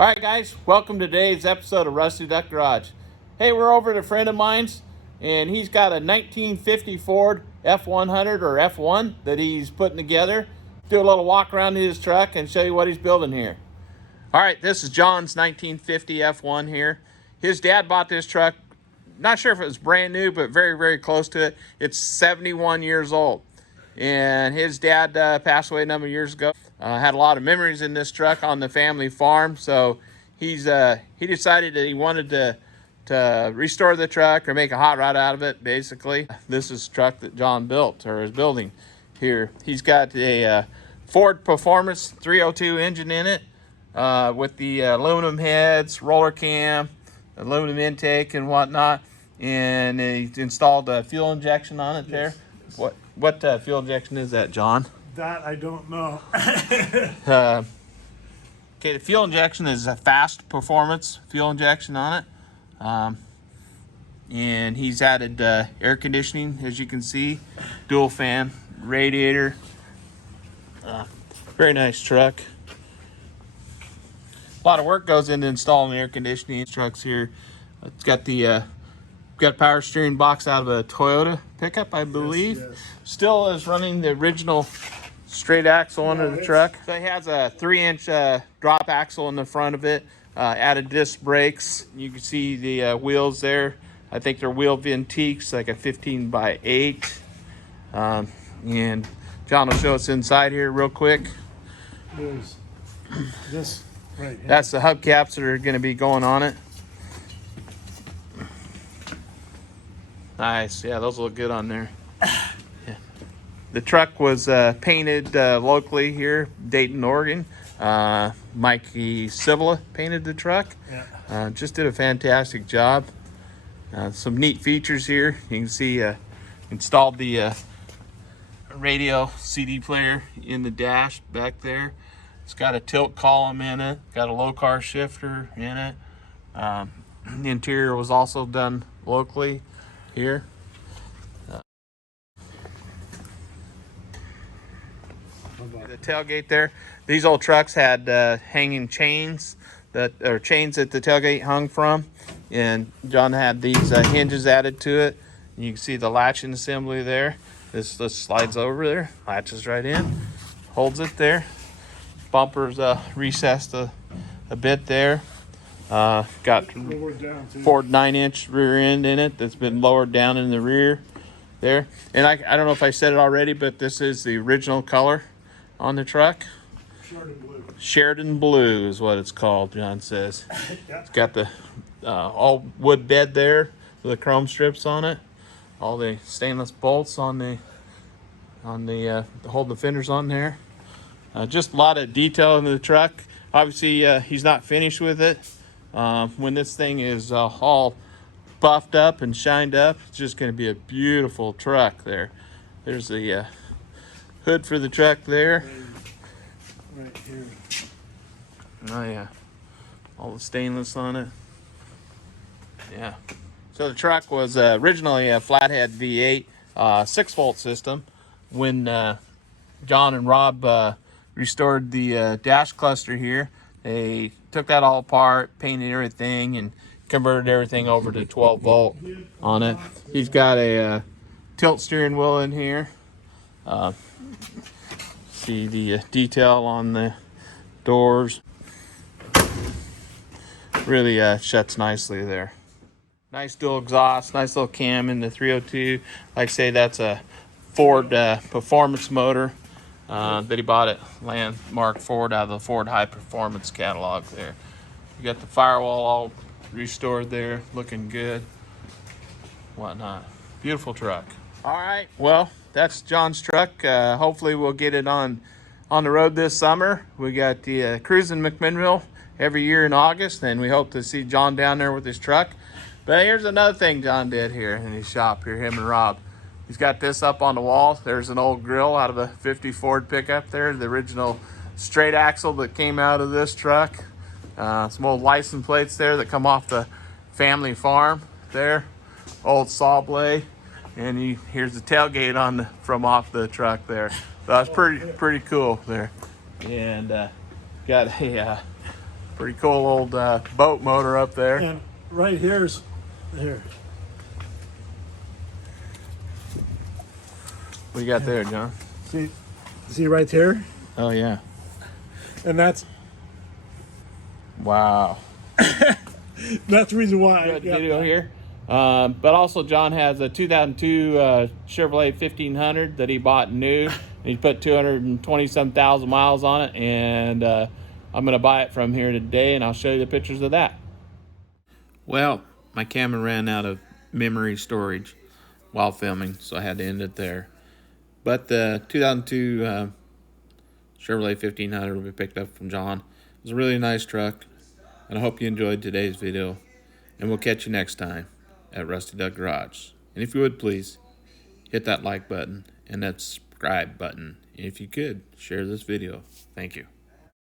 All right, guys, welcome to today's episode of Rusty Duck Garage. Hey, we're over at a friend of mine's, and he's got a 1950 Ford F100 or F1 that he's putting together. Do a little walk around in his truck and show you what he's building here. All right, this is John's 1950 F1 here. His dad bought this truck, not sure if it was brand new, but very, very close to it. It's 71 years old. And his dad passed away a number of years ago. Had a lot of memories in this truck on the family farm, so he decided that he wanted to restore the truck or make a hot rod out of it, basically. This is a truck that John built, or is building here. He's got a Ford Performance 302 engine in it with the aluminum heads, roller cam, aluminum intake and whatnot, and he installed a fuel injection on it. Yes. There. What fuel injection is that, John? That I don't know. Okay, the fuel injection is a fast performance fuel injection on it. And he's added air conditioning, as you can see, dual fan, radiator. Very nice truck. A lot of work goes into installing air conditioning. Trucks here. It's got the got a power steering box out of a Toyota pickup, I believe. Yes. Still is running the original straight axle under the truck. So he has a 3-inch drop axle in the front of it, added disc brakes. You can see the wheels there. I think they're Wheel Vintiques, like a 15x8. And John will show us inside here real quick. There's this right here. That's the hubcaps that are going to be going on it. Nice, yeah, those look good on there. Yeah. The truck was painted locally here, Dayton, Oregon. Mikey Civila painted the truck. Yeah. Just did a fantastic job. Some neat features here. You can see installed the radio CD player in the dash back there. It's got a tilt column in it, got a low car shifter in it. The interior was also done locally here. The tailgate there. These old trucks had hanging chains chains that the tailgate hung from, and John had these hinges added to it. And you can see the latching assembly there. This slides over there, latches right in, holds it there. Bumpers recessed a bit there. Got Ford 9-inch rear end in it that's been lowered down in the rear there. And I don't know if I said it already, but this is the original color on the truck. Sheridan Blue. Sheridan Blue is what it's called, John says. Yeah. It's got the all wood bed there with the chrome strips on it. All the stainless bolts on the holding the fenders on there. Just a lot of detail in the truck. Obviously, he's not finished with it. When this thing is all buffed up and shined up, it's just going to be a beautiful truck there. There's the hood for the truck there. Right here. Oh yeah, all the stainless on it. Yeah. So the truck was originally a Flathead V8 6-volt system. When John and Rob restored the dash cluster here, they took that all apart, painted everything, and converted everything over to 12-volt on it. He's got a tilt steering wheel in here. See the detail on the doors. Really shuts nicely there. Nice dual exhaust, nice little cam in the 302. Like I say, that's a Ford Performance motor that he bought at Landmark Ford out of the Ford High Performance catalog there. You got the firewall all restored there, looking good. Whatnot. Beautiful truck. All right, well, that's John's truck. Hopefully we'll get it on the road this summer. We got the cruise in McMinnville every year in August, and we hope to see John down there with his truck. But here's another thing John did here in his shop here, him and Rob. He's got this up on the wall. There's an old grill out of a 50 Ford pickup there, the original straight axle that came out of this truck. Some old license plates there that come off the family farm there. Old saw blade. And here's the tailgate from off the truck there. So that's pretty cool there. And got a Pretty cool old boat motor up there. And right here's here. What you got there, John? See right here? Oh yeah. And that's Wow. the reason why I Good got video that. here. But also John has a 2002 Chevrolet 1500 that he bought new. He put 220-some thousand miles on it, and I'm going to buy it from here today, and I'll show you the pictures of that. Well, my camera ran out of memory storage while filming, so I had to end it there. But the 2002 Chevrolet 1500 will be picked up from John. It was a really nice truck, and I hope you enjoyed today's video. And we'll catch you next time at Rusty Duck Garage. And if you would, please hit that like button and that subscribe button. And if you could, share this video. Thank you.